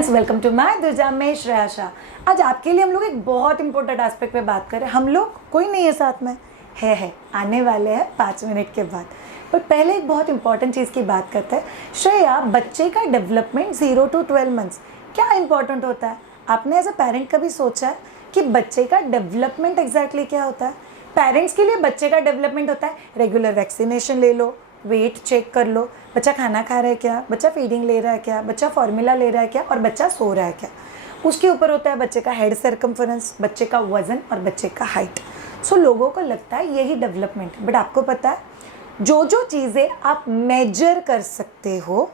Friends, welcome to my दुजा में श्रेया शाह। आज आपके लिए हम लोग एक बहुत इंपॉर्टेंट एस्पेक्ट पे बात कर रहे हैं। हम लोग कोई नहीं है साथ में, है आने वाले हैं 5 मिनट के बाद। पर पहले एक बहुत इंपॉर्टेंट चीज़ की बात करते हैं। श्रेया, बच्चे का डेवलपमेंट 0 to 12 मंथ्स क्या इंपॉर्टेंट होता है? आपने एज अ पेरेंट कभी सोचा है कि बच्चे का डेवलपमेंट एग्जैक्टली क्या होता है? पेरेंट्स के लिए बच्चे का डेवलपमेंट होता है रेगुलर वैक्सीनेशन ले लो, वेट चेक कर लो, बच्चा खाना खा रहा है क्या, बच्चा फीडिंग ले रहा है क्या, बच्चा फॉर्मूला ले रहा है क्या, और बच्चा सो रहा है क्या। उसके ऊपर होता है बच्चे का हेड सर्कमफरेंस, बच्चे का वजन और बच्चे का हाइट। सो लोगों को लगता है यही डेवलपमेंट, बट आपको पता है जो जो चीज़ें आप मेजर कर सकते हो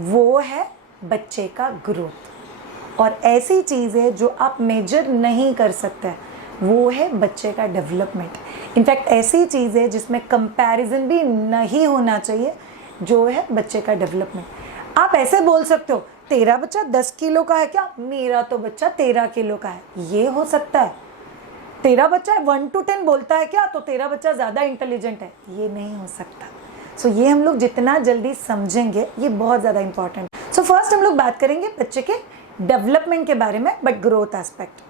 वो है बच्चे का ग्रोथ, और ऐसी चीज़ें जो आप मेजर नहीं कर सकते वो है बच्चे का डेवलपमेंट। इनफैक्ट ऐसी चीज़ें जिसमें कंपैरिजन भी नहीं होना चाहिए जो है बच्चे का डेवलपमेंट। आप ऐसे बोल सकते हो तेरा बच्चा 10 किलो का है क्या, मेरा तो बच्चा 13 किलो का है, ये हो सकता है। तेरा बच्चा 1 to 10 बोलता है क्या, तो तेरा बच्चा ज़्यादा इंटेलिजेंट है, ये नहीं हो सकता। सो ये हम लोग जितना जल्दी समझेंगे ये बहुत ज़्यादा इंपॉर्टेंट। सो फर्स्ट हम लोग बात करेंगे बच्चे के डेवलपमेंट के बारे में, बट ग्रोथ एस्पेक्ट,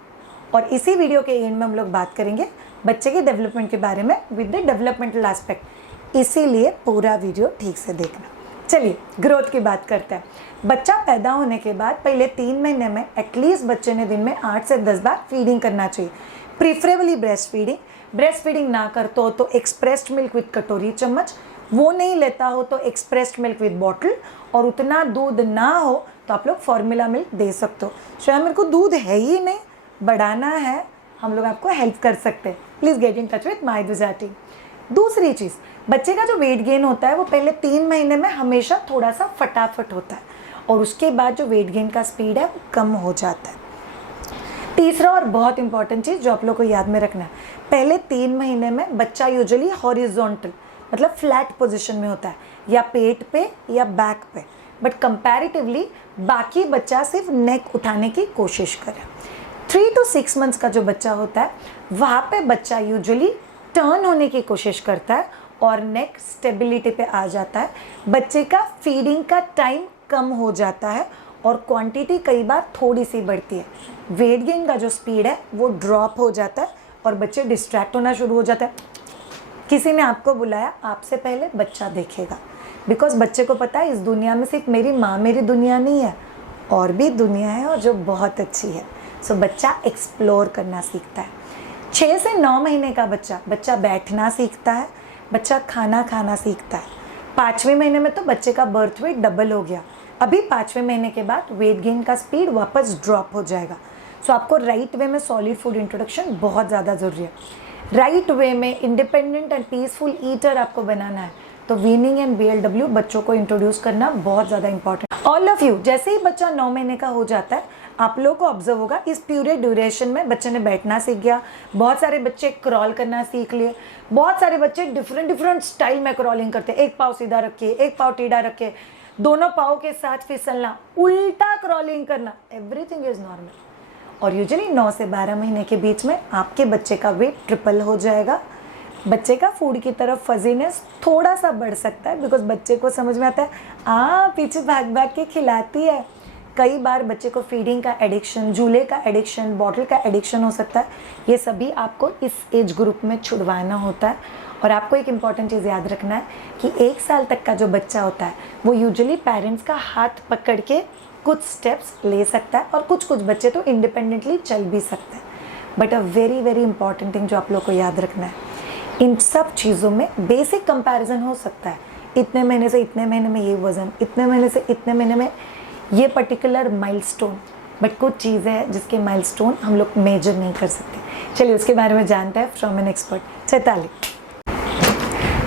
और इसी वीडियो के एंड में हम लोग बात करेंगे बच्चे के डेवलपमेंट के बारे में विद द डेवलपमेंटल एस्पेक्ट। इसीलिए पूरा वीडियो ठीक से देखना। चलिए ग्रोथ की बात करते हैं। बच्चा पैदा होने के बाद पहले 3 महीने में एटलीस्ट बच्चे ने दिन में 8 से 10 बार फीडिंग करना चाहिए, preferably breast feeding. Breast feeding ना करते हो तो एक्सप्रेस्ड मिल्क विद कटोरी चम्मच, वो नहीं लेता हो तो एक्सप्रेस्ड मिल्क विद बॉटल, और उतना दूध ना हो तो आप लोग फॉर्मूला मिल्क दे सकते हो। शायद मेरे को दूध है ही नहीं, बढ़ाना है, हम लोग आपको हेल्प कर सकते हैं। Please get in touch with my दुजा टीम। दूसरी चीज़, बच्चे का जो वेट गेन होता है वो पहले 3 महीने में हमेशा थोड़ा सा फटाफट होता है, और उसके बाद जो वेट गेन का स्पीड है वो कम हो जाता है। तीसरा और बहुत इंपॉर्टेंट चीज़ जो आप लोग को याद में रखना है, पहले 3 महीने में बच्चा यूजुअली हॉरिजॉन्टल मतलब फ्लैट पोजिशन में होता है, या पेट पे या बैक पे, बट कंपैरेटिवली बाकी बच्चा सिर्फ नेक उठाने की कोशिश करे। 3 to 6 मंथ्स का जो बच्चा होता है वहाँ पे बच्चा यूजुअली टर्न होने की कोशिश करता है और नेक स्टेबिलिटी पे आ जाता है। बच्चे का फीडिंग का टाइम कम हो जाता है और क्वांटिटी कई बार थोड़ी सी बढ़ती है। वेट गेन का जो स्पीड है वो ड्रॉप हो जाता है और बच्चे डिस्ट्रैक्ट होना शुरू हो जाता है। किसी ने आपको बुलाया, आपसे पहले बच्चा देखेगा, बिकॉज बच्चे को पता है इस दुनिया में सिर्फ मेरी माँ मेरी दुनिया नहीं है, और भी दुनिया है और जो बहुत अच्छी है। सो बच्चा एक्सप्लोर करना सीखता है। 6 से 9 महीने का बच्चा बैठना सीखता है, बच्चा खाना खाना सीखता है। 5वें महीने में तो बच्चे का बर्थ वेट डबल हो गया। अभी 5वें महीने के बाद वेट गेन का स्पीड वापस ड्रॉप हो जाएगा। सो आपको राइट वे में सॉलिड फूड इंट्रोडक्शन बहुत ज़्यादा ज़रूरी है। राइट वे में इंडिपेंडेंट एंड पीसफुल ईटर आपको बनाना है, तो वीनिंग एंड BLW बच्चों को इंट्रोड्यूस करना बहुत ज़्यादा इंपॉर्टेंट। ऑल ऑफ यू, जैसे ही बच्चा 9 महीने का हो जाता है आप लोगों को ऑब्जर्व होगा इस पूरे ड्यूरेशन में बच्चे ने बैठना सीख गया, बहुत सारे बच्चे क्रॉल करना सीख लिए, बहुत सारे बच्चे डिफरेंट स्टाइल में क्रॉलिंग करते हैं। एक पाँव सीधा रखे, एक पाँव टेढ़ा रखे, दोनों पाँव के साथ फिसलना, उल्टा क्रॉलिंग करना, एवरीथिंग इज नॉर्मल। और यूजुअली 9 से 12 महीने के बीच में आपके बच्चे का वेट ट्रिपल हो जाएगा। बच्चे का फूड की तरफ फजीनेस थोड़ा सा बढ़ सकता है, बिकॉज बच्चे को समझ में आता है पीछे भाग भाग के खिलाती है। कई बार बच्चे को फीडिंग का एडिक्शन, झूले का एडिक्शन, बॉटल का एडिक्शन हो सकता है। ये सभी आपको इस एज ग्रुप में छुड़वाना होता है। और आपको एक इम्पॉर्टेंट चीज़ याद रखना है कि 1 साल तक का जो बच्चा होता है वो यूजुअली पेरेंट्स का हाथ पकड़ के कुछ स्टेप्स ले सकता है, और कुछ बच्चे तो इंडिपेंडेंटली चल भी सकते हैं। But a very important thing जो आप लोग को याद रखना है, इन सब चीज़ों में बेसिक कंपैरिजन हो सकता है। इतने महीने से इतने महीने में ये वज़न, इतने महीने से इतने महीने में ये पर्टिकुलर माइलस्टोन, बट कुछ चीज़ें हैं जिसके माइलस्टोन हम लोग मेजर नहीं कर सकते। चलिए उसके बारे में जानते हैं from an expert. Chaitali.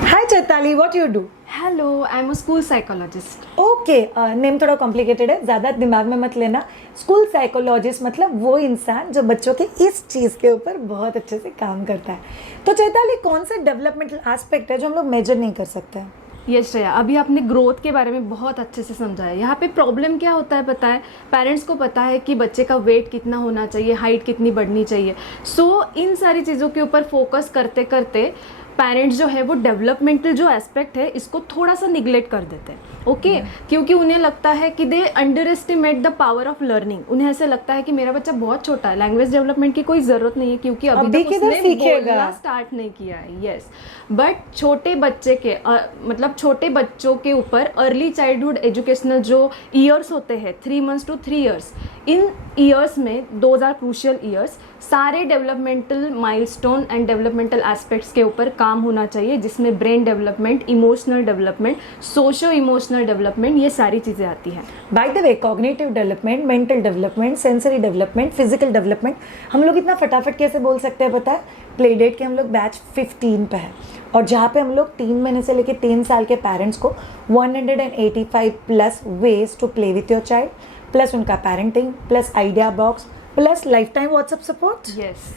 Hi Chaitali, what you do? Hello, I am a school psychologist. Okay, name थोड़ा कॉम्प्लिकेटेड है, ज़्यादा दिमाग में मत लेना। स्कूल साइकोलॉजिस्ट मतलब वो इंसान जो बच्चों के इस चीज़ के ऊपर बहुत अच्छे से काम करता है। तो चैताली, कौन से डेवलपमेंटल एस्पेक्ट है जो हम लोग मेजर नहीं कर सकते हैं? यस श्रेया, अभी आपने ग्रोथ के बारे में बहुत अच्छे से समझाया। यहाँ पे प्रॉब्लम क्या होता है पता है, पेरेंट्स को पता है कि बच्चे का वेट कितना होना चाहिए, हाइट कितनी बढ़नी चाहिए। सो इन सारी चीज़ों के ऊपर फोकस करते करते पेरेंट्स जो है वो डेवलपमेंटल जो एस्पेक्ट है इसको थोड़ा सा निगलेक्ट कर देते हैं, ओके क्योंकि उन्हें लगता है कि they underestimate the power of learning. उन्हें ऐसे लगता है कि मेरा बच्चा बहुत छोटा है, लैंग्वेज डेवलपमेंट की कोई ज़रूरत नहीं है क्योंकि अभी तक किधर उसने सीखेगा? बोलना स्टार्ट नहीं किया है। यस, बट छोटे बच्चे के मतलब छोटे बच्चों के ऊपर अर्ली चाइल्डहुड एजुकेशनल जो ईयर्स होते हैं 3 months to 3 years, in years में दोज आर क्रूशियल ईयर्स, सारे developmental milestone and developmental aspects के ऊपर काम होना चाहिए जिसमें brain development, emotional development, socio emotional development, ये सारी चीज़ें आती हैं। By the way cognitive development, mental development, sensory development, physical development हम लोग इतना फटाफट कैसे बोल सकते हैं पता है? प्ले डेट के हम लोग बैच 15 पे है और जहाँ पे हम लोग 3 महीने से लेकर 3 साल के पेरेंट्स को 185 plus ways to play with your child, plus उनका parenting, plus idea box, plus lifetime WhatsApp support yes,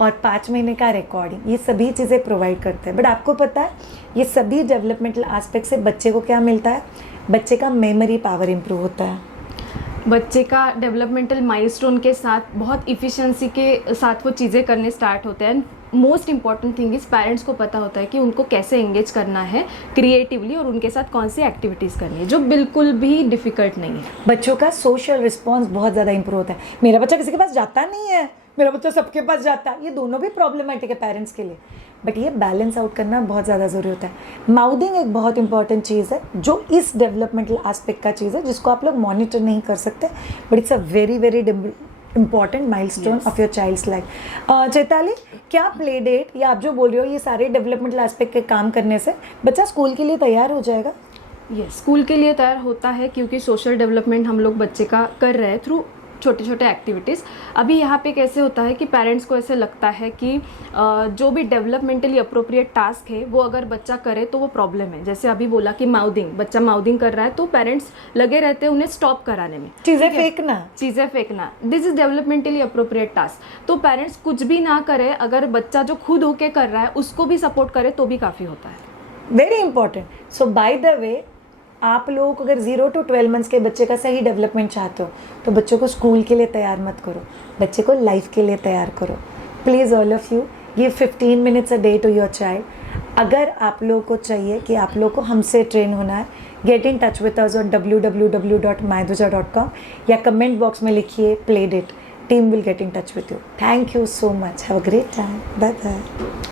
और 5 महीने का रिकॉर्डिंग, ये सभी चीज़ें प्रोवाइड करते हैं। बट आपको पता है ये सभी डेवलपमेंटल एस्पेक्ट से बच्चे को क्या मिलता है? बच्चे का मेमोरी पावर इंप्रूव होता है, बच्चे का डेवलपमेंटल माइलस्टोन के साथ बहुत इफ़िशिएंसी के साथ वो चीज़ें करने स्टार्ट होते हैं। Most important thing is parents को पता होता है कि उनको कैसे एंगेज करना है क्रिएटिवली और उनके साथ कौन सी एक्टिविटीज़ करनी है, जो बिल्कुल भी डिफ़िकल्ट नहीं है। बच्चों का सोशल रिस्पॉन्स बहुत ज़्यादा इंप्रूव होता है। मेरा बच्चा किसी के पास जाता नहीं है, मेरा बच्चा सबके पास जाता है, ये दोनों भी प्रॉब्लमेटिक है पेरेंट्स के लिए। बट ये बैलेंस आउट करना बहुत ज़्यादा ज़रूरी होता है। माउदिंग एक बहुत इंपॉर्टेंट चीज़ है जो इस डेवलपमेंटल एस्पेक्ट का चीज़ है जिसको आप लोग मॉनिटर नहीं कर सकते, but it's a very very important milestone of your child's life. Chaitali, क्या प्ले डेट या आप जो बोल रहे हो ये सारे डेवलपमेंटल एस्पेक्ट के काम करने से बच्चा स्कूल के लिए तैयार हो जाएगा? यस, स्कूल के लिए तैयार होता है क्योंकि सोशल डेवलपमेंट हम लोग बच्चे का कर रहे हैं थ्रू छोटे छोटे एक्टिविटीज़। अभी यहाँ पे कैसे होता है कि पेरेंट्स को ऐसे लगता है कि जो भी डेवलपमेंटली अप्रोप्रिएट टास्क है वो अगर बच्चा करे तो वो प्रॉब्लम है। जैसे अभी बोला कि माउदिंग, बच्चा माउदिंग कर रहा है तो पेरेंट्स लगे रहते हैं उन्हें स्टॉप कराने में, चीज़ें फेंकना, this is developmentally appropriate task. तो पेरेंट्स कुछ भी ना करे, अगर बच्चा जो खुद होके कर रहा है उसको भी सपोर्ट करे तो भी काफ़ी होता है। Very important. So by the way आप लोग अगर 0 to 12 मंथ्स के बच्चे का सही डेवलपमेंट चाहते हो तो बच्चों को स्कूल के लिए तैयार मत करो, बच्चे को लाइफ के लिए तैयार करो। Please all of you give 15 minutes a day to your child. अगर आप लोगों को चाहिए कि आप लोग को हमसे ट्रेन होना है, get in touch with us on www.myduja.com या कमेंट बॉक्स में लिखिए play date, team will get in touch with you. Thank you so much, have a great time, bye bye.